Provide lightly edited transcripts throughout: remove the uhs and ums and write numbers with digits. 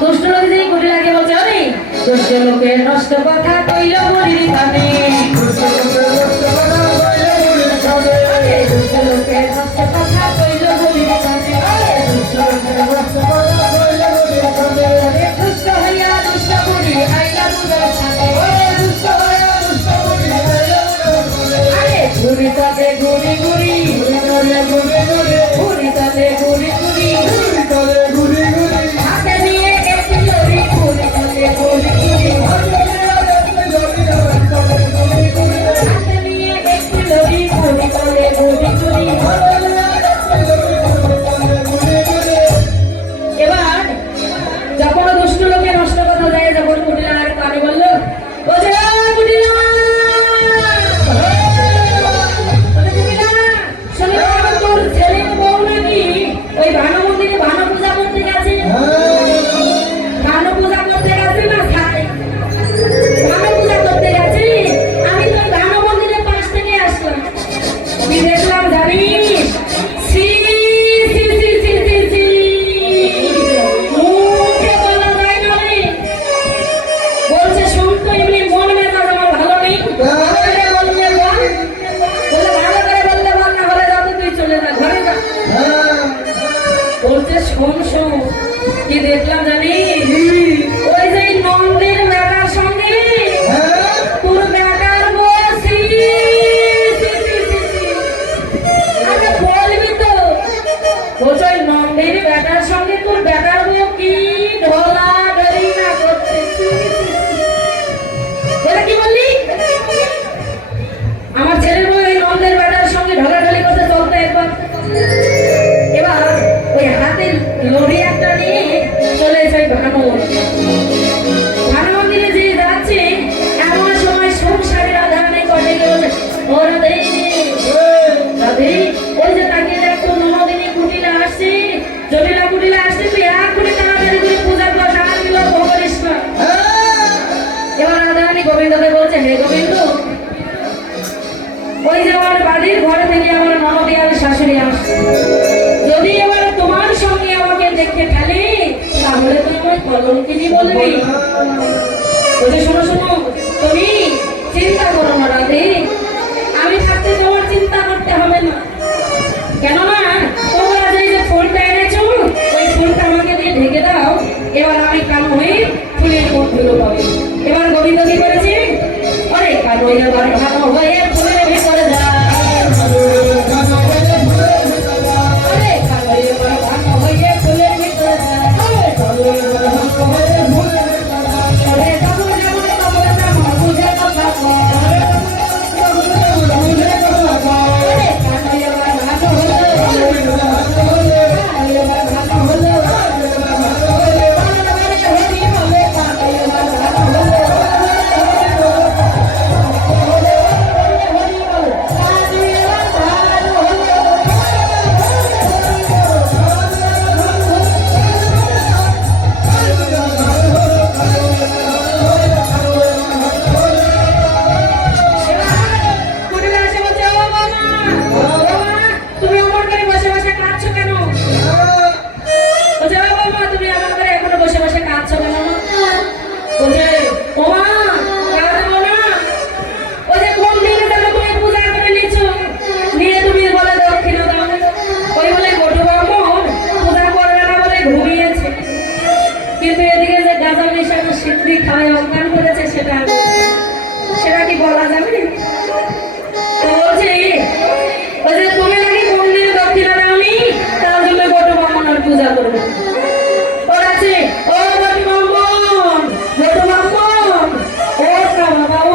দুষ্ট লোক যে ঘুরে লাগে বলছে আরে দুষ্ট লোকের নষ্ট কথা কইল বলির কানে দুষ্ট লোকের নষ্ট কথা কইল বলির কানে দুষ্ট হইয়া দুষ্ট বুড়ি আইলা বুড়ার সাথে আরে ঘুরি তাতে ঘুরি ঘুরি ঘুরি তাতে ঘুরি ঘুরি হাতে নিয়ে একটি লরি ঘুরি তাতে ঘুরি ঘুরি হাতে নিয়ে একটি লরি ঘুরি তাতে ঘুরি ঘুরি। এবার যখন দুষ্ট লোকে নষ্ট কথা যায় যখন কুটিলার কানে বললো বলছে কি দেখলাম জানি ওই যে নন্দের বেটার সঙ্গে তোর বেটার বসি আরে বলবি তো বলছো ওই নন্দের বেটার সঙ্গে তোর বেটার বউ কি ঢোলা ডরি না করছে বলে কি বললি আমার ছেলের বউ ওই নন্দের বেটার সঙ্গে ঢলাঢলি করতে চলতে একবার এবার ওই হাতে লড়ি একটা নিয়ে চলে যাই ভানো মন্দিরে যে যাচ্ছে এমন সময় সংসারের আধারে কটে গেল ও রাধে রাধে ওই যে তাকে দেখতো ননদিনী কুটিলা আসছে জটিলা কুটিলা আসছে তুই এক করে তাড়াতাড়ি করে পূজা কর সারা দিল করিস না। এবার রাধারানী গোবিন্দকে বলছে হে গোবিন্দ ওই যে আমার বাড়ির ঘরে থেকে আমার ননদি আর শাশুড়ি আসছে যদি এবার তোমার সঙ্গে আমাকে দেখে ফেলে তাহলে তুই আমায় কলঙ্কিনী বলবি। বলছে শোনো শোনো তুমি চিন্তা করো না রাধে আমি থাকতে তোমার চিন্তা করতে হবে না কেননা তোমরা যে ফুলটা এনেছো ওই ফুলটা আমাকে দিয়ে ঢেকে দাও এবার আমি কান হয়ে ফুলের মধ্যে পাবো। এবার গোবিন্দ কি করেছে আরে কান হয়ে এবার ভালো হয়ে ফুলের ভিতরে যা সেটা কি বলা যাবে তুমি নাকি মন্দিরে দক্ষিণা দাওনি তার জন্য বট ব্রাহ্মণের পূজা করবে ওর আছে ও বট ব্রাহ্মণ ও বাবা ও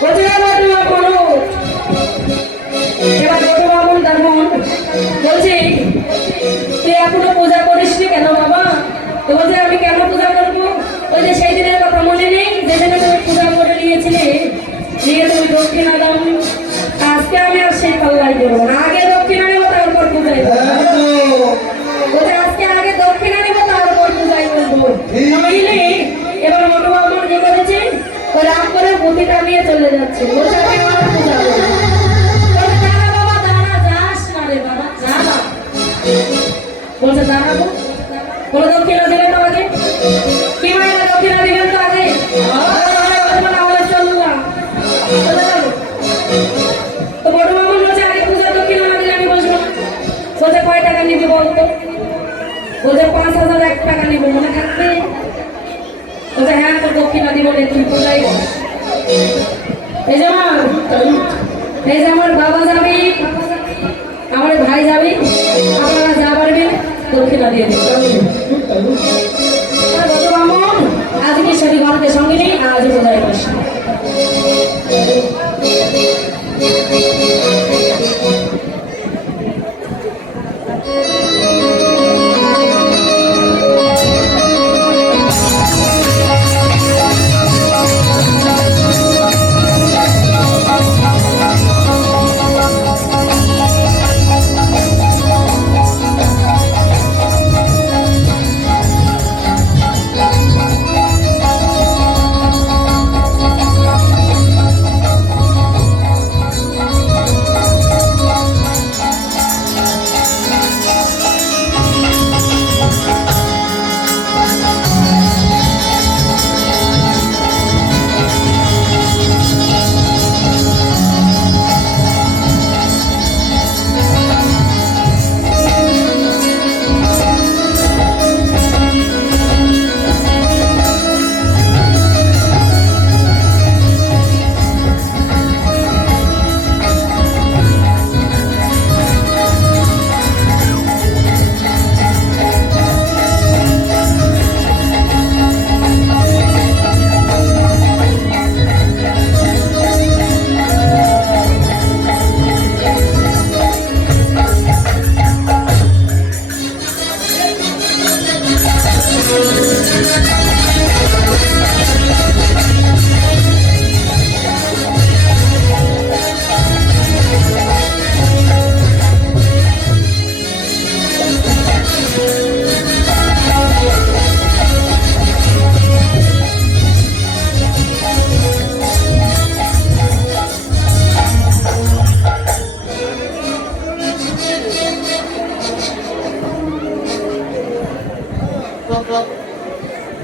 বলছে বট ব্রাহ্মণ এবার বট ব্রাহ্মণ তার মন বলছে তুই এখনো পূজা করিসনি কেন বাবা তো বলছে আমি কেন পূজা করবো ওই যে সেই দিনের কথা মনে নেই যেদিন তুমি পূজা করে নিয়েছিলে নিয়ে তুমি দক্ষিণা দাও আজকে আমি আর সেই পাল্লাই দেবো না আগে দক্ষিণা নেবো তারপর পূজাই বলছে আজকে আগে দক্ষিণা নেবো তারপর পূজাই করবো নইলে এবার মনো ব্রাহ্মণ কি করেছে ওই রাম করে বুদ্ধিটা নিয়ে চলে যাচ্ছে বলছে আমি আমার পূজা করবো বলছে দাঁড়া বাবা দাঁড়া যাস না রে বাবা যা বলছে দাঁড়াবো কোনো দক্ষিণা দিলেন তো আগে? কি মায়েরা দক্ষিণা দিবেন তো আগে? না হলে চললাম, চলে যাবো। তো বড় মামুন বলছে আগে পূজার দক্ষিণা না দিলে আমি বসবো না। বলছে কয় টাকা নিবি বলতো? বলছে 5,001 টাকা নিব, মনে থাকবে? বলছে হ্যাঁ, তোর দক্ষিণা দিব রে, তুই পূজাই বস। এই যে আমার বাবা যাবি, আমার ভাই যাবি, আপনারা যা পারবেন দক্ষিণা দিয়ে দিন। আজকে সেটি ঘরকে সঙ্গে নেই, আজ বোঝাই বসে।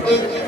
Thank you.